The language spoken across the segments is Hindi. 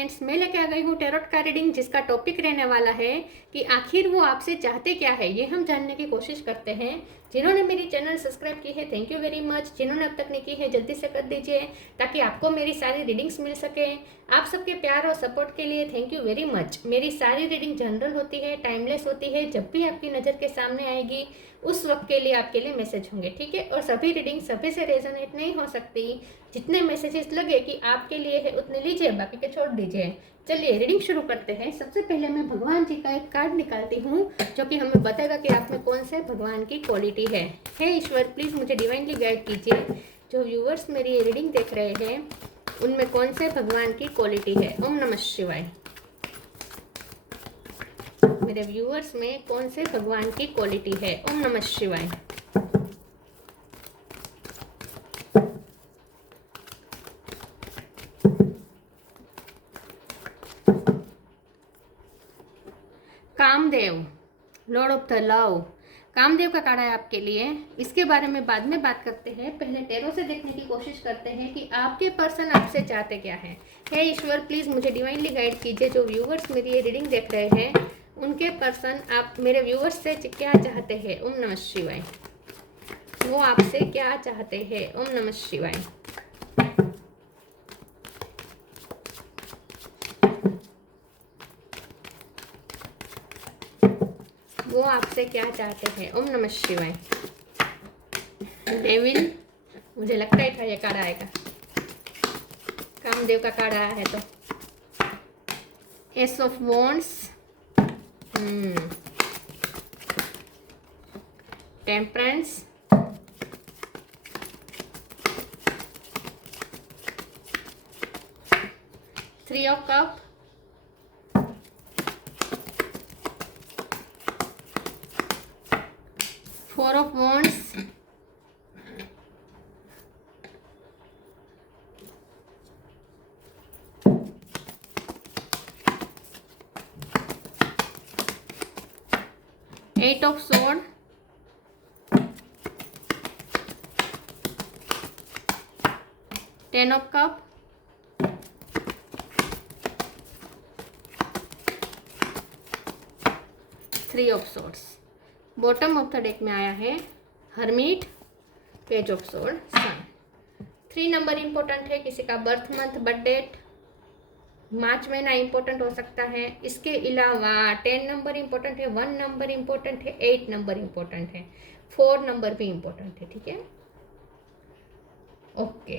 फ्रेंड्स, मैं लेके आ गई हूँ टैरोट का रीडिंग, जिसका टॉपिक रहने वाला है कि आखिर वो आपसे चाहते क्या है। ये हम जानने की कोशिश करते हैं। जिन्होंने मेरी चैनल सब्सक्राइब की है, थैंक यू वेरी मच। जिन्होंने अब तक नहीं की है, जल्दी से कर दीजिए ताकि आपको मेरी सारी रीडिंग्स मिल सके। आप सबके प्यार और सपोर्ट के लिए थैंक यू वेरी मच। मेरी सारी रीडिंग जनरल होती है, टाइमलेस होती है। जब भी आपकी नज़र के सामने आएगी उस वक्त के लिए आपके लिए मैसेज होंगे, ठीक है। और सभी रीडिंग सभी से रेजोनेट नहीं हो सकती। जितने मैसेजेस लगे कि आपके लिए है उतने लीजिए, बाकी के छोड़ दीजिए। चलिए रीडिंग शुरू करते हैं। सबसे पहले मैं भगवान जी का एक कार्ड निकालती हूँ जो कि हमें बताएगा कि आप में कौन से भगवान की क्वालिटी है। हे ईश्वर, प्लीज़ मुझे डिवाइनली गाइड कीजिए। जो व्यूअर्स मेरी ये रीडिंग देख रहे हैं उनमें कौन से भगवान की क्वालिटी है। ओम नमः शिवाय। मेरे व्यूअर्स में कौन से भगवान की क्वालिटी है। ओम नमः शिवाय। Kamadev, lord of the love. Kamadev का कार्ड है आपके लिए। इसके बारे में बाद में बात करते हैं। पहले टैरो से देखने की कोशिश करते हैं कि आपके पर्सन आपसे चाहते क्या है। हे ईश्वर, प्लीज़ मुझे डिवाइनली गाइड कीजिए। जो व्यूअर्स मेरी ये रीडिंग देख रहे हैं उनके पर्सन आप मेरे व्यूअर्स से क्या चाहते हैं। ओम नमः शिवाय। वो आपसे क्या चाहते हैं। ओम नमः शिवाय। वो आपसे क्या चाहते हैं। ओम नमः शिवाय। डेविल, मुझे लगता है था ये कार्ड आएगा। कामदेव का कार्ड आया है तो ace of wands, temperance, three of cup, four of wands, eight of sword, ten of cup, three of swords. Bottom of the deck में आया है hermit, page of sword, sun. 3 number important है। किसी का birth month, birth date, March महीना इंपॉर्टेंट हो सकता है। इसके अलावा 10 नंबर इंपॉर्टेंट है, 1 नंबर इंपॉर्टेंट है, 8 नंबर इंपॉर्टेंट है, 4 नंबर भी इंपॉर्टेंट है, ठीक है। ओके,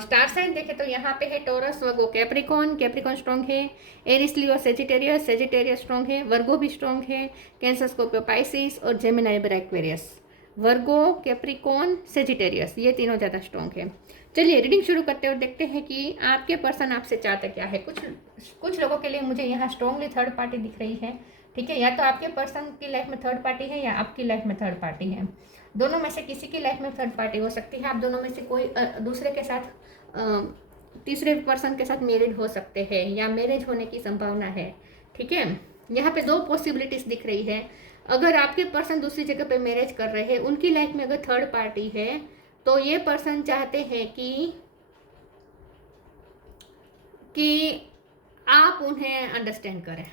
स्टार साइन देखे तो यहाँ पे है टॉरस, वर्गो, कैप्रिकॉन। कैप्रिकॉन स्ट्रॉन्ग है। एरिस, लियो, सेजिटेरियस। सेजिटेरियस स्ट्रॉन्ग है। वर्गो भी स्ट्रॉन्ग है। कैंसर, स्कॉर्पियो, पाइसिस और जेमिनी, एक्वेरियस। वर्गो, कैप्रिकॉन, सेजिटेरियस, ये तीनों ज़्यादा स्ट्रॉन्ग है। चलिए रीडिंग शुरू करते हैं और देखते हैं कि आपके पर्सन आपसे चाहते क्या है। कुछ लोगों के लिए मुझे यहाँ स्ट्रॉन्गली थर्ड पार्टी दिख रही है, ठीक है। या तो आपके पर्सन की लाइफ में थर्ड पार्टी है या आपकी लाइफ में थर्ड पार्टी है। दोनों में से किसी की लाइफ में थर्ड पार्टी हो सकती है। आप दोनों में से कोई दूसरे के साथ तीसरे पर्सन के साथ मैरिड हो सकते हैं या मैरिज होने की संभावना है, ठीक है। यहाँ पे 2 पॉसिबिलिटीज दिख रही है। अगर आपके पर्सन दूसरी जगह पे मैरिज कर रहे हैं, उनकी लाइफ में अगर थर्ड पार्टी है तो ये पर्सन चाहते हैं कि आप उन्हें अंडरस्टैंड करें,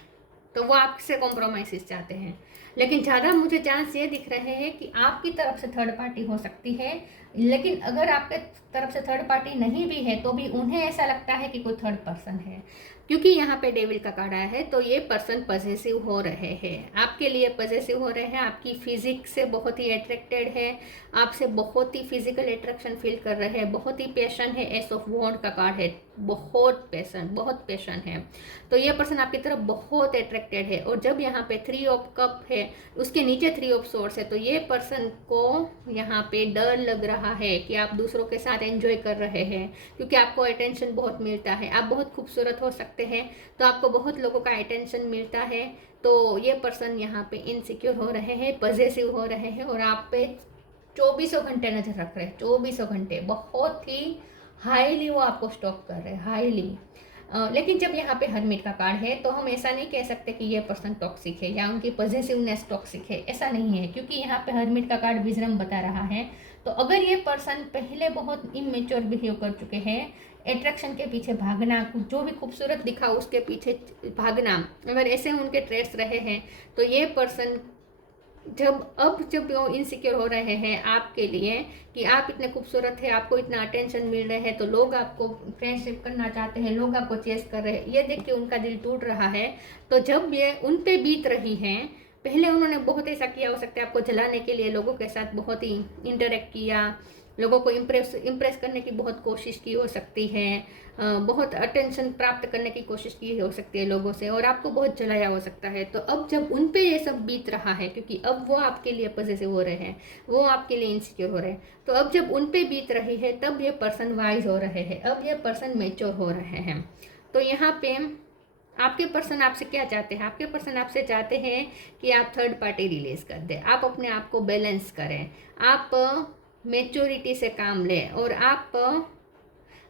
तो वो आपसे कॉम्प्रोमाइज़ चाहते हैं। लेकिन ज़्यादा मुझे चांस ये दिख रहे हैं कि आपकी तरफ से थर्ड पार्टी हो सकती है। लेकिन अगर आपके तरफ से थर्ड पार्टी नहीं भी है तो भी उन्हें ऐसा लगता है कि कोई थर्ड पर्सन है, क्योंकि यहाँ पे डेविल का कार्ड आया है। तो ये पर्सन पॉजेसिव हो रहे हैं, आपके लिए पॉजेसिव हो रहे हैं। आपकी फिजिक्स से बहुत ही अट्रैक्टेड है, आपसे बहुत ही फिजिकल अट्रैक्शन फील कर रहे हैं। बहुत ही पैशन है। एस ऑफ वॉन्ड का कार्ड है, बहुत पैशन है। तो ये पर्सन आपकी तरफ बहुत अट्रैक्टेड है। और जब यहाँ पे 3 ऑफ कप है, उसके नीचे 3 ऑफ सोर्स है, तो ये पर्सन को यहाँ पे डर लग रहा है कि आप दूसरों के साथ एंजॉय कर रहे हैं, क्योंकि आपको अटेंशन बहुत मिलता है। आप बहुत खूबसूरत हो सकते हैं, तो आपको बहुत लोगों का अटेंशन मिलता है। तो ये पर्सन यहाँ पे इनसिक्योर हो रहे हैं, पॉजेसिव हो रहे हैं और आप पे 24 घंटे नजर रख रहे हैं। 24 घंटे बहुत ही हाईली वो आपको स्टॉक कर रहे हैं, हाईली। लेकिन जब यहाँ पे हर्मिट का कार्ड है तो हम ऐसा नहीं कह सकते कि ये पर्सन टॉक्सिक है या उनकी पॉजिटिवनेस टॉक्सिक है, ऐसा नहीं है। क्योंकि यहाँ पे हर्मिट का कार्ड विजडम बता रहा है, तो अगर ये पर्सन पहले बहुत इमेच्योर बिहेव कर चुके हैं, अट्रैक्शन के पीछे भागना, जो भी खूबसूरत दिखा उसके पीछे भागना, अगर ऐसे उनके ट्रेड्स रहे हैं, तो ये पर्सन जब वो इनसिक्योर हो रहे हैं आपके लिए कि आप इतने खूबसूरत हैं, आपको इतना अटेंशन मिल रहा है, तो लोग आपको फ्रेंडशिप करना चाहते हैं, लोग आपको चेस कर रहे हैं, ये देख के उनका दिल टूट रहा है। तो जब ये उन पे बीत रही है, पहले उन्होंने बहुत ऐसा किया हो सकता है आपको जलाने के लिए, लोगों के साथ बहुत ही इंटरेक्ट किया, लोगों को इम्प्रेस करने की बहुत कोशिश की हो सकती है, बहुत अटेंशन प्राप्त करने की कोशिश की हो सकती है लोगों से, और आपको बहुत जलाया हो सकता है। तो अब जब उन पे ये सब बीत रहा है, क्योंकि अब वो आपके लिए पॉजिटिव हो रहे हैं, वो आपके लिए इनसिक्योर हो रहे हैं, तो अब जब उन पे बीत रही है तब ये पर्सन वाइज हो रहे हैं, अब ये पर्सन मेच्योर हो रहे हैं। तो यहाँ पे आपके पर्सन आपसे क्या चाहते हैं? आपके पर्सन आपसे चाहते हैं कि आप थर्ड पार्टी रिलीज कर दें, आप अपने आप को बैलेंस करें, आप मेच्योरिटी से काम लें, और आप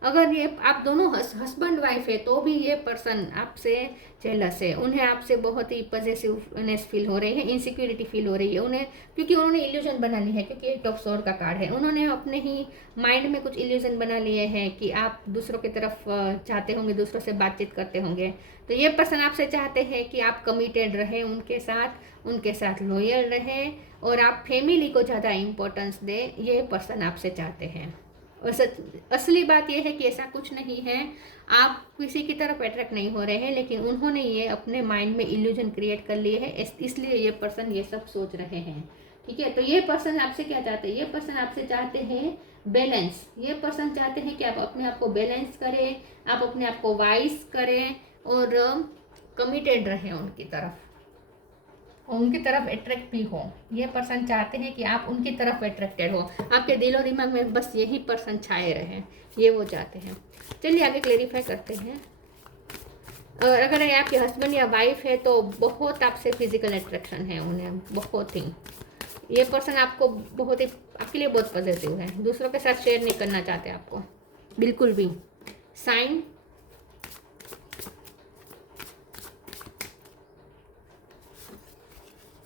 अगर ये आप दोनों हस्बैंड वाइफ है तो भी ये पर्सन आपसे जेलस है, उन्हें आपसे बहुत ही पॉजिटिवनेस फील हो रही है, इनसिक्योरिटी फील हो रही है उन्हें, क्योंकि उन्होंने इल्यूजन बना ली है, क्योंकि टॉप सोर का कार्ड है, उन्होंने अपने ही माइंड में कुछ इल्यूजन बना लिए हैं कि आप दूसरों की तरफ चाहते होंगे, दूसरों से बातचीत करते होंगे। तो ये पर्सन आपसे चाहते हैं कि आप कमिटेड रहें उनके साथ लॉयल रहें, और आप फैमिली को ज़्यादा इम्पोर्टेंस दें, ये पर्सन आपसे चाहते हैं। असली बात यह है कि ऐसा कुछ नहीं है, आप किसी की तरफ अट्रैक्ट नहीं हो रहे हैं, लेकिन उन्होंने ये अपने माइंड में इल्यूजन क्रिएट कर लिए है, इसलिए ये पर्सन ये सब सोच रहे हैं। ठीक है, तो ये पर्सन आपसे क्या चाहते हैं? ये पर्सन आपसे चाहते हैं बैलेंस। ये पर्सन चाहते हैं कि आप अपने आप को बैलेंस करें, आप अपने आप को वाइज करें, और कमिटेड रहें उनकी तरफ, उनकी तरफ अट्रैक्ट भी हो। ये पर्सन चाहते हैं कि आप उनकी तरफ अट्रैक्टेड हो, आपके दिल और दिमाग में बस यही पर्सन छाए रहे, ये वो चाहते हैं। चलिए आगे क्लेरिफाई करते हैं। और अगर ये आपके हस्बैंड या वाइफ है तो बहुत आपसे फिजिकल अट्रैक्शन है उन्हें, बहुत ही। ये पर्सन आपको बहुत ही, आपके लिए बहुत पॉजिटिव है, दूसरों के साथ शेयर नहीं करना चाहते आपको बिल्कुल भी। साइन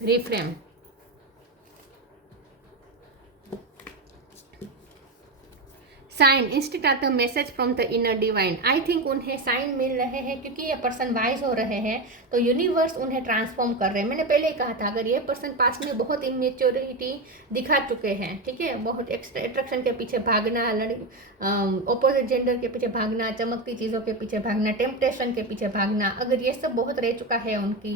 रिफ्रेम, साइन इंस्टेंट आता message from the inner divine. I think उन्हें साइन मिल रहे हैं क्योंकि ये पर्सन वाइज हो रहे हैं, तो यूनिवर्स उन्हें ट्रांसफॉर्म कर रहे हैं। मैंने पहले ही कहा था, अगर ये पर्सन पास में बहुत इमेच्योरिटी दिखा चुके हैं, ठीक है, बहुत एक्स्ट्रा अट्रैक्शन के पीछे भागना, ऑपोजिट जेंडर के पीछे भागना, चमकती चीज़ों के पीछे भागना, टेम्पटेशन के पीछे भागना, अगर ये सब बहुत रह चुका है उनकी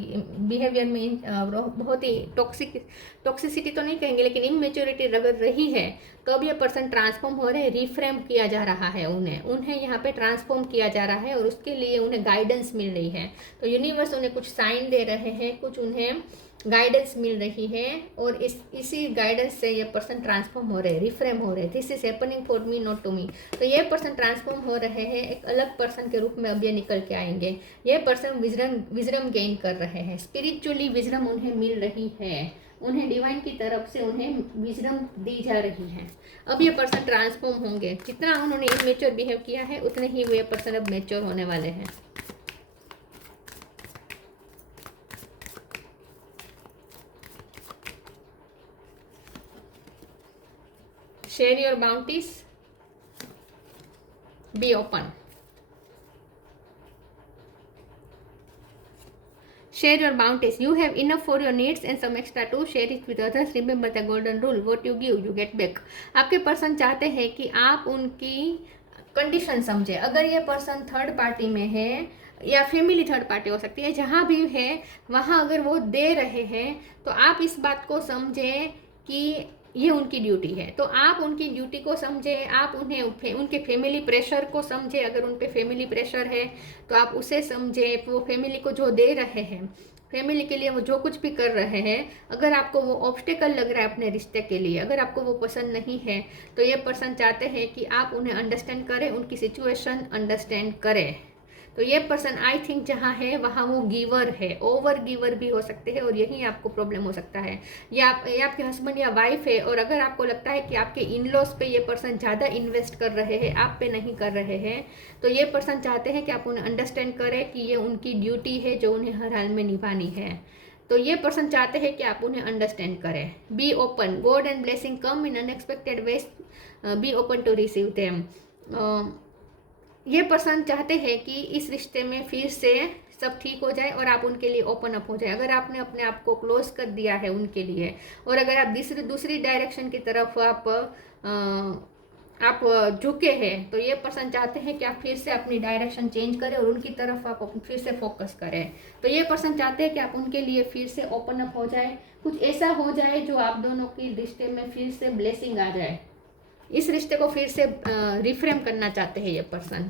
बिहेवियर में, बहुत ही टॉक्सिसिटी तो नहीं कहेंगे, लेकिन इमेच्योरिटी अगर रही है, तो अब ये पर्सन ट्रांसफॉर्म हो रहे हैं, रिफ्रेम किया जा रहा है उन्हें यहाँ पे ट्रांसफॉर्म किया जा रहा है, और उसके लिए उन्हें गाइडेंस मिल रही है। तो यूनिवर्स उन्हें कुछ साइन दे रहे हैं, कुछ उन्हें गाइडेंस मिल रही है, और इसी गाइडेंस से ये पर्सन ट्रांसफॉर्म हो रहे हैं, रिफ्रेम हो रहे हैं। This is happening for me not to me. तो ये पर्सन ट्रांसफॉर्म हो रहे हैं, एक अलग पर्सन के रूप में अब ये निकल के आएंगे। ये पर्सन विजडम गेन कर रहे हैं, स्पिरिचुअली विजडम उन्हें मिल रही है, उन्हें डिवाइन की तरफ से उन्हें विजडम दी जा रही है। अब ये पर्सन ट्रांसफॉर्म होंगे, जितना उन्होंने इमेच्योर बिहेव किया है उतने ही वो ये पर्सन अब मैच्योर होने वाले हैं। Share your bounties, be open. Share your bounties. You have enough for your needs and some extra too. Share it with others. Remember the golden rule. What you give, you get back. आपके पर्सन चाहते हैं कि आप उनकी कंडीशन समझे। अगर ये पर्सन थर्ड पार्टी में है या फैमिली थर्ड पार्टी हो सकती है, जहाँ भी है वहाँ अगर वो दे रहे हैं तो आप इस बात को समझें कि ये उनकी ड्यूटी है। तो आप उनकी ड्यूटी को समझें, आप उन्हें उनके फैमिली प्रेशर को समझें। अगर उन पे फैमिली प्रेशर है तो आप उसे समझें, वो फैमिली को जो दे रहे हैं, फैमिली के लिए वो जो कुछ भी कर रहे हैं, अगर आपको वो ऑब्स्टेकल लग रहा है अपने रिश्ते के लिए, अगर आपको वो पसंद नहीं है, तो ये पर्सन चाहते हैं कि आप उन्हें अंडरस्टैंड करें, उनकी सिचुएशन अंडरस्टैंड करें। तो ये पर्सन आई थिंक जहाँ है वहाँ वो गिवर है, ओवर गिवर भी हो सकते हैं, और यही आपको प्रॉब्लम हो सकता है। या आपके हस्बैंड या वाइफ है, और अगर आपको लगता है कि आपके इन लॉज पे ये पर्सन ज़्यादा इन्वेस्ट कर रहे हैं, आप पे नहीं कर रहे हैं, तो ये पर्सन चाहते हैं कि आप उन्हें अंडरस्टैंड करें कि ये उनकी ड्यूटी है जो उन्हें हर हाल में निभानी है। तो ये पर्सन चाहते हैं कि आप उन्हें अंडरस्टैंड करें। Be open, God and blessing come in unexpected ways, be open to receive them. ये पर्सन चाहते हैं कि इस रिश्ते में फिर से सब ठीक हो जाए और आप उनके लिए ओपन अप हो जाए। अगर आपने अपने आप को क्लोज कर दिया है उनके लिए और अगर आप दूसरी डायरेक्शन की तरफ आप झुके हैं, तो ये पर्सन चाहते हैं कि आप फिर से अपनी डायरेक्शन चेंज करें और उनकी तरफ आप फिर से फोकस करें। तो ये पर्सन चाहते हैं कि आप उनके लिए फिर से ओपन अप हो जाए, कुछ ऐसा हो जाए जो आप दोनों की रिश्ते में फिर से ब्लेसिंग आ जाए। इस रिश्ते को फिर से रिफ्रेम करना चाहते हैं ये पर्सन।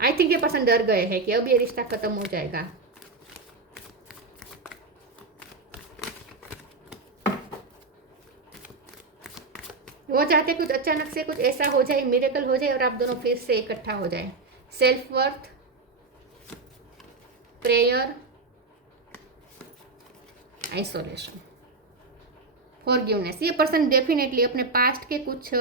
आई थिंक ये पर्सन डर गए हैं कि अब ये रिश्ता खत्म हो जाएगा। वो चाहते कुछ अचानक से कुछ ऐसा हो जाए, मिरेकल हो जाए और आप दोनों फिर से इकट्ठा हो जाए। Self worth, prayer, isolation, forgiveness. ये पर्सन डेफिनेटली अपने पास्ट के कुछ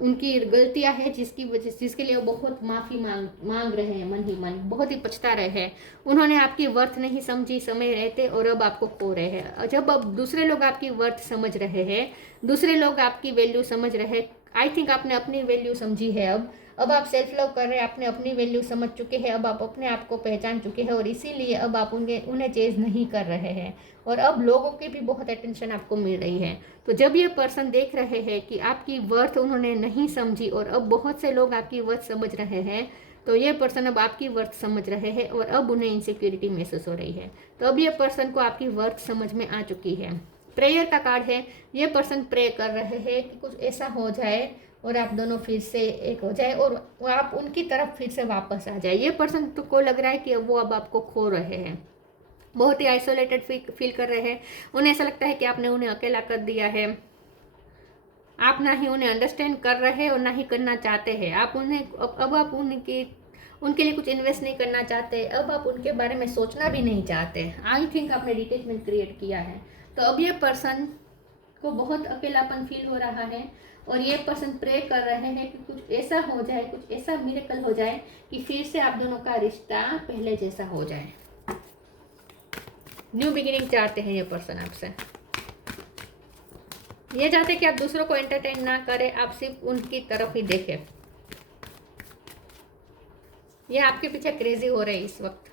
उनकी गलतियां हैं जिसके लिए वो बहुत माफ़ी मांग रहे हैं, मन ही मन बहुत ही पछता रहे हैं। उन्होंने आपकी वर्थ नहीं समझी समय रहते और अब आपको खो रहे हैं। जब अब दूसरे लोग आपकी वर्थ समझ रहे हैं, दूसरे लोग आपकी वैल्यू समझ रहे हैं, आई थिंक आपने अपनी वैल्यू समझी है। अब आप सेल्फ लव कर रहे हैं, आपने अपनी वैल्यू समझ चुके हैं, अब आप अपने आप को पहचान चुके हैं और इसीलिए अब आप उन्हें चेज नहीं कर रहे हैं और अब लोगों की भी बहुत अटेंशन आपको मिल रही है। तो जब ये पर्सन देख रहे हैं कि आपकी वर्थ उन्होंने नहीं समझी और अब बहुत से लोग आपकी वर्थ समझ रहे हैं, तो ये पर्सन अब आपकी वर्थ समझ रहे हैं और अब उन्हें इनसिक्योरिटी महसूस हो रही है। तो अब ये पर्सन को आपकी वर्थ समझ में आ चुकी है। प्रेयर का कार्ड है। ये पर्सन प्रे कर रहे हैं कि कुछ ऐसा हो जाए और आप दोनों फिर से एक हो जाए और आप उनकी तरफ फिर से वापस आ जाए। ये पर्सन को लग रहा है कि वो अब आपको खो रहे हैं, बहुत ही आइसोलेटेड फील कर रहे हैं। उन्हें ऐसा लगता है कि आपने उन्हें अकेला कर दिया है, आप ना ही उन्हें अंडरस्टैंड कर रहे हैं और ना ही करना चाहते हैं। आप उन्हें अब आप उनके लिए कुछ इन्वेस्ट नहीं करना चाहते, अब आप उनके बारे में सोचना भी नहीं चाहते। आई थिंक आपने डिटैचमेंट क्रिएट किया है। तो अब ये पर्सन को बहुत अकेलापन फील हो रहा है और ये पर्सन प्रे कर रहे हैं कि कुछ ऐसा हो जाए, कुछ ऐसा मिरेकल हो जाए कि फिर से आप दोनों का रिश्ता पहले जैसा हो जाए। न्यू बिगिनिंग चाहते हैं ये पर्सन आपसे। ये चाहते हैं कि आप दूसरों को एंटरटेन ना करें, आप सिर्फ उनकी तरफ ही देखें। ये आपके पीछे क्रेजी हो रहे हैं इस वक्त।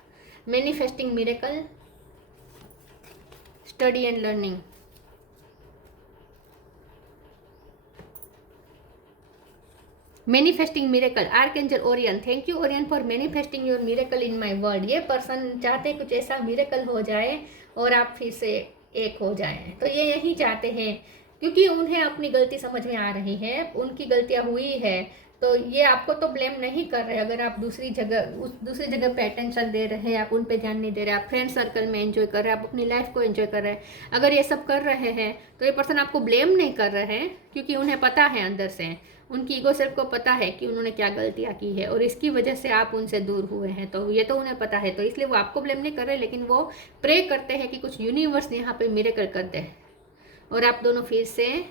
Manifesting miracle, study and learning, manifesting miracle, archangel Orion. Thank you Orion for manifesting your miracle in my world. ये पर्सन चाहते कुछ ऐसा मिरेकल हो जाए और आप फिर से एक हो जाएं। तो ये यही चाहते हैं क्योंकि उन्हें अपनी गलती समझ में आ रही है, उनकी गलतियां हुई है। तो ये आपको तो ब्लेम नहीं कर रहे अगर आप दूसरी जगह पे अटेंशन दे रहे हैं, आप उन पे ध्यान नहीं दे रहे, आप फ्रेंड सर्कल में एंजॉय कर रहे हैं, आप अपनी लाइफ को एंजॉय कर रहे हैं। अगर ये सब कर रहे हैं तो ये पर्सन आपको ब्लेम नहीं कर रहे हैं क्योंकि उन्हें पता है, अंदर से उनकी ईगो सेल्फ को पता है कि उन्होंने क्या गलतियां की है और इसकी वजह से आप उनसे दूर हुए हैं। तो ये तो उन्हें पता है, तो इसलिए वो आपको ब्लेम नहीं कर रहे, लेकिन वो प्रे करते हैं कि कुछ यूनिवर्स यहाँ पे मिरेकल कर दे और आप दोनों फिर से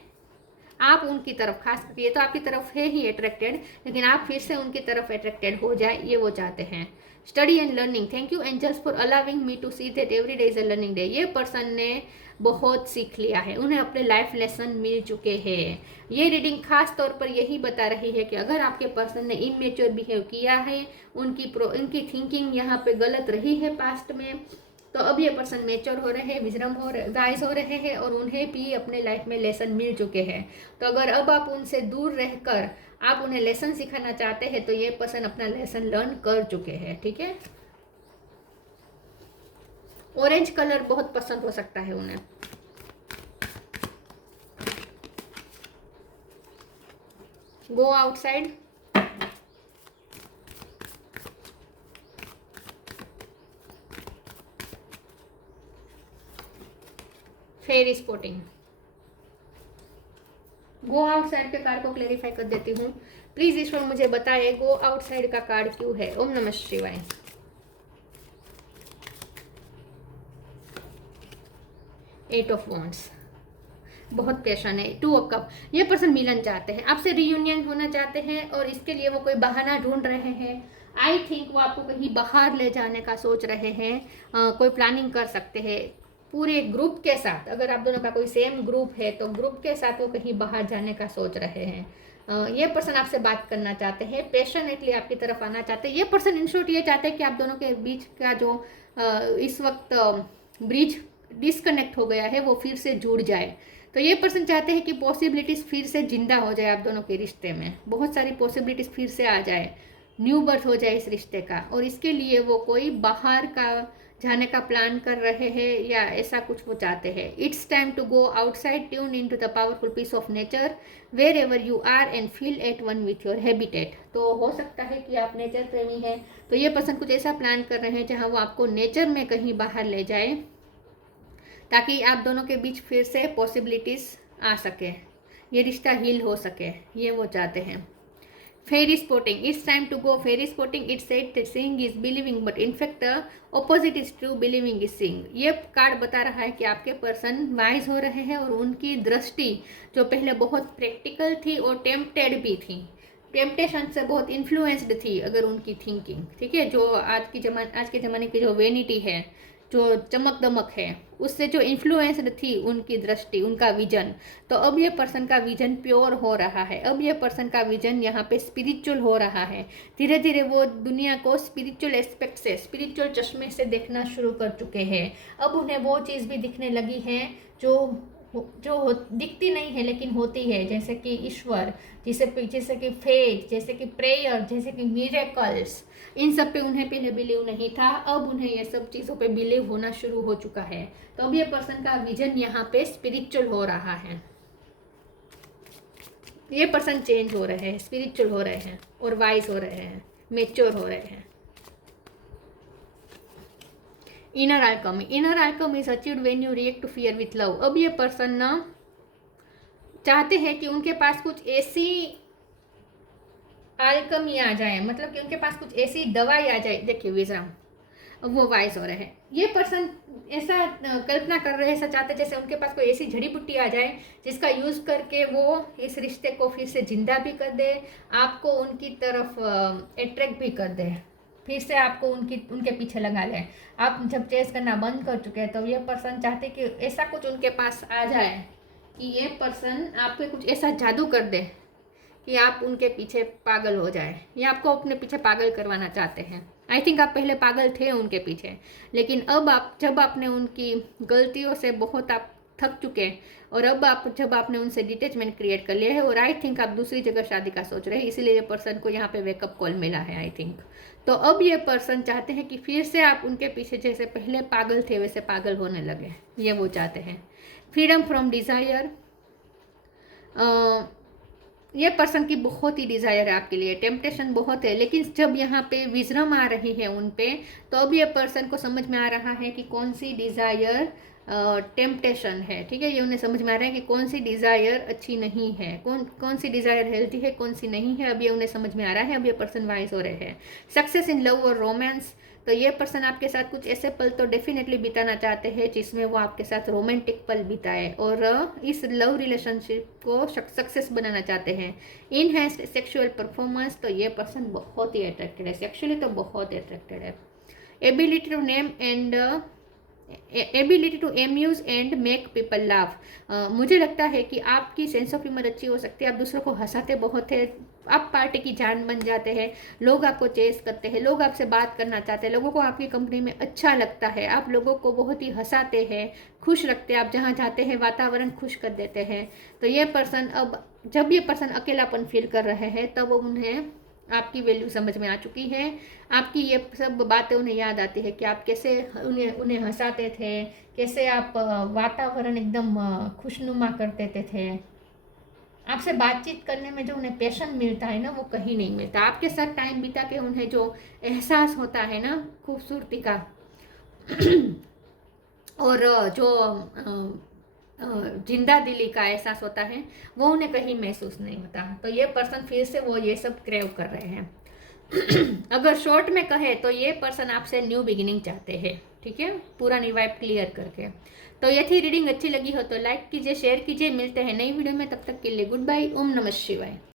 आप उनकी तरफ, खास करके ये तो आपकी तरफ है ही अट्रैक्टेड, लेकिन आप फिर से उनकी तरफ अट्रैक्टेड हो जाए, ये वो चाहते हैं। Study and learning, thank you angels for allowing me to see that every day is a learning day. ये पर्सन ने बहुत सीख लिया है, उन्हें अपने लाइफ लेसन मिल चुके हैं। ये रीडिंग खास तौर पर यही बता रही है कि अगर आपके पर्सन ने इमेच्योर बिहेव किया है, उनकी थिंकिंग यहाँ पे गलत रही है पास्ट में, तो अब ये पर्सन मेच्योर हो रहे हैं, वाइज हो रहे हैं और उन्हें भी अपने लाइफ में लेसन मिल चुके हैं। तो अगर अब आप उनसे दूर रहकर आप उन्हें लेसन सिखाना चाहते हैं तो ये पर्सन अपना लेसन लर्न कर चुके हैं। ठीक है, ऑरेंज कलर बहुत पसंद हो सकता है उन्हें। गो आउटसाइड, फेरी स्पॉटिंग। गो आउटसाइड के कार्ड को क्लेरिफाई कर देती हूँ। प्लीज ईश्वर मुझे बताए गो आउटसाइड का कार्ड क्यों है। ओम नमः शिवाय। एट ऑफ वॉन्ड्स, बहुत पेशेंट है। टू ऑफ कप, ये पर्सन मिलन चाहते हैं, आपसे रियूनियन होना चाहते हैं और इसके लिए वो कोई बहाना ढूंढ रहे हैं। आई थिंक वो आपको कहीं बाहर ले जाने का सोच रहे हैं, कोई प्लानिंग कर सकते हैं पूरे ग्रुप के साथ। अगर आप दोनों का कोई सेम ग्रुप है तो ग्रुप के साथ वो कहीं बाहर जाने का सोच रहे हैं। ये पर्सन आपसे बात करना चाहते हैं, पैशनेटली आपकी तरफ आना चाहते हैं। ये पर्सन इन शॉर्ट ये चाहते हैं कि आप दोनों के बीच का जो इस वक्त ब्रिज डिस्कनेक्ट हो गया है वो फिर से जुड़ जाए। तो ये पर्सन चाहते हैं कि पॉसिबिलिटीज़ फिर से जिंदा हो जाए आप दोनों के रिश्ते में, बहुत सारी पॉसिबिलिटीज़ फिर से आ जाए, न्यू बर्थ हो जाए इस रिश्ते का। और इसके लिए वो कोई बाहर का जाने का प्लान कर रहे हैं या ऐसा कुछ वो चाहते हैं। It's time to go outside, tune in to the powerful peace of nature wherever you are and feel at one with your habitat. तो हो सकता है कि आप नेचर प्रेमी हैं, तो ये पर्सन कुछ ऐसा प्लान कर रहे हैं जहाँ वो आपको नेचर में कहीं बाहर ले जाए ताकि आप दोनों के बीच फिर से पॉसिबिलिटीज़ आ सके, ये रिश्ता हील हो सके, ये वो चाहते हैं। Fairy spotting, it's time to go fairy spotting, it's said that seeing is believing but in fact the opposite is true, believing is seeing. ये कार्ड बता रहा है कि आपके पर्सन वाइज हो रहे हैं और उनकी दृष्टि जो पहले बहुत प्रैक्टिकल थी और टेम्पटेड भी थी, टेम्पटेशन से बहुत इन्फ्लुएंस्ड थी अगर उनकी थिंकिंग, ठीक है, जो आज के ज़माने की जो वेनिटी है, जो चमक दमक है, उससे जो इन्फ्लुएंस्ड थी उनकी दृष्टि, उनका विजन। तो अब ये पर्सन का विजन प्योर हो रहा है, अब ये पर्सन का विजन यहाँ पे स्पिरिचुअल हो रहा है। धीरे धीरे वो दुनिया को स्पिरिचुअल एस्पेक्ट से, स्पिरिचुअल चश्मे से देखना शुरू कर चुके हैं। अब उन्हें वो चीज़ भी दिखने लगी है जो दिखती नहीं है लेकिन होती है, जैसे कि ईश्वर, जैसे कि फेथ, जैसे कि प्रेयर, जैसे कि मिरेकल्स। इन सब पे उन्हें पहले बिलीव नहीं था, अब उन्हें ये सब चीज़ों पे बिलीव होना शुरू हो चुका है। तो अब ये पर्सन का विजन यहाँ पे स्पिरिचुअल हो रहा है, ये पर्सन चेंज हो रहे हैं, स्पिरिचुअल हो रहे हैं और वाइज हो रहे हैं, मेच्योर हो रहे हैं। Inner alchemy, inner alchemy is achieved when you react to fear with love. अब ये पर्सन ना चाहते हैं कि उनके पास कुछ ऐसी आल्कमी आ जाए, मतलब कि उनके पास कुछ ऐसी दवाई आ जाए। देखिए विजडम, वो वाइज हो रहे हैं। ये पर्सन ऐसा कल्पना कर रहे हैं, ऐसा चाहते जैसे उनके पास कोई ऐसी जड़ी बूटी आ जाए जिसका यूज़ करके वो इस रिश्ते को फिर से जिंदा भी कर दे, आपको उनकी तरफ अट्रैक्ट भी कर दे, फिर से आपको उनके पीछे लगा ले। आप जब चेस करना बंद कर चुके हैं तो ये पर्सन चाहते कि ऐसा कुछ उनके पास आ जाए कि ये पर्सन आपको कुछ ऐसा जादू कर दे कि आप उनके पीछे पागल हो जाए, या आपको अपने पीछे पागल करवाना चाहते हैं। आई थिंक आप पहले पागल थे उनके पीछे, लेकिन अब जब आपने उनकी गलतियों से बहुत आप थक चुके और अब जब आपने उनसे डिटेचमेंट क्रिएट कर लिया है और आई थिंक आप दूसरी जगह शादी का सोच रहे हैं, इसीलिए ये पर्सन को यहाँ पे वेकअप कॉल मिला है आई थिंक। तो अब ये पर्सन चाहते हैं कि फिर से आप उनके पीछे जैसे पहले पागल थे वैसे पागल होने लगे, ये वो चाहते हैं। फ्रीडम फ्रॉम डिज़ायर, ये पर्सन की बहुत ही डिज़ायर है आपके लिए, टेम्पटेशन बहुत है, लेकिन जब यहाँ पे विजडम आ रही है उन पे, तो अब ये पर्सन को समझ में आ रहा है कि कौन सी डिज़ायर टेम्पटेशन है, ठीक है। ये उन्हें समझ में आ रहा है कि कौन सी डिज़ायर अच्छी नहीं है, कौन सी डिज़ायर हेल्थी है, कौन सी नहीं है। अब ये उन्हें समझ में आ रहा है, अब ये पर्सन वाइज हो रहे हैं। सक्सेस इन लव और रोमांस, तो ये पर्सन आपके साथ कुछ ऐसे पल तो डेफिनेटली बिताना चाहते हैं जिसमें वो आपके साथ रोमांटिक पल बिताए और इस लव रिलेशनशिप को सक्सेस बनाना चाहते हैं। इनहैंस्ड सेक्सुअल परफॉर्मेंस, तो ये पर्सन बहुत ही अट्रैक्टेड है, सेक्सुअली तो बहुत अट्रैक्टेड है। Ability to name and ability to amuse and make people laugh, मुझे लगता है कि आपकी सेंस ऑफ ह्यूमर अच्छी हो सकती है, आप दूसरों को हंसाते बहुत है, आप पार्टी की जान बन जाते हैं, लोग आपको चेस करते हैं, लोग आपसे बात करना चाहते हैं, लोगों को आपकी कंपनी में अच्छा लगता है, आप लोगों को बहुत ही हंसाते हैं, खुश रखते हैं, आप जहाँ जाते हैं वातावरण खुश कर देते हैं। तो ये पर्सन अब जब ये पर्सन अकेलापन फील कर रहे हैं तब उन्हें आपकी वैल्यू समझ में आ चुकी है, आपकी ये सब बातें उन्हें याद आती है कि आप कैसे उन्हें हंसाते थे, कैसे आप वातावरण एकदम खुशनुमा कर देते थे। आपसे बातचीत करने में जो उन्हें पैशन मिलता है ना वो कहीं नहीं मिलता। आपके साथ टाइम बिता के उन्हें जो एहसास होता है ना खूबसूरती का और जो जिंदा दिली का एहसास होता है वो उन्हें कहीं महसूस नहीं होता। तो ये पर्सन फिर से वो ये सब क्रेव कर रहे हैं। अगर शॉर्ट में कहे तो ये पर्सन आपसे न्यू बिगिनिंग चाहते हैं, ठीक है, पुरानी वाइब क्लियर करके। तो ये थी रीडिंग, अच्छी लगी हो तो लाइक कीजिए, शेयर कीजिए, मिलते हैं नई वीडियो में, तब तक के लिए गुड बाय, ओम नमः शिवाय।